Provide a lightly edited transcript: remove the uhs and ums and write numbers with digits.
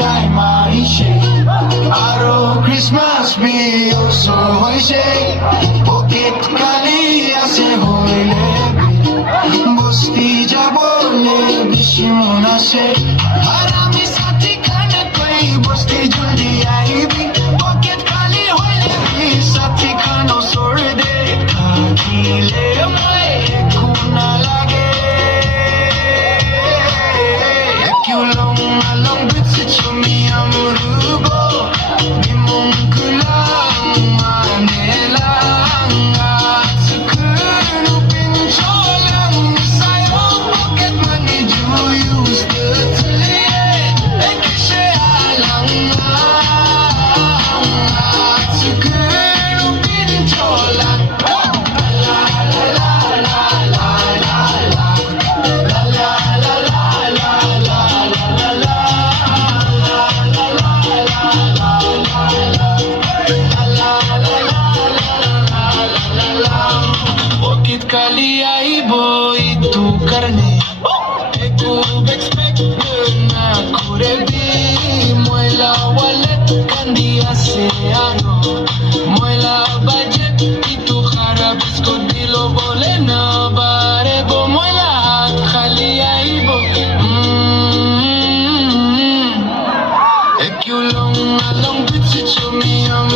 তাই মাইছে আরো ক্রিসমাস বিয়সো হইছে পকেট খালি আছে হইলে বস্তি যাবলে বেশি মন আছে আর আমি সাথী খানে কই বস্তি জলদি আইবি পকেট খালি হইলে সাথী খানো সরে দে থাকিলে মই একো না লাগে একটু long along bitch me amrugo bimungkulang manelang at sakunu pincholang sayo pocket money you use the tliet ekishe alang at sakunu pincholang la la la la la la la la la la la la la Pocket kali aibo itu karne Eko expect na kurebi Moila wallet kandi ase aro Moila budget itu kharab isko dilo bole na barego Moila hat khali aibo Ek you long along bitch show me I'm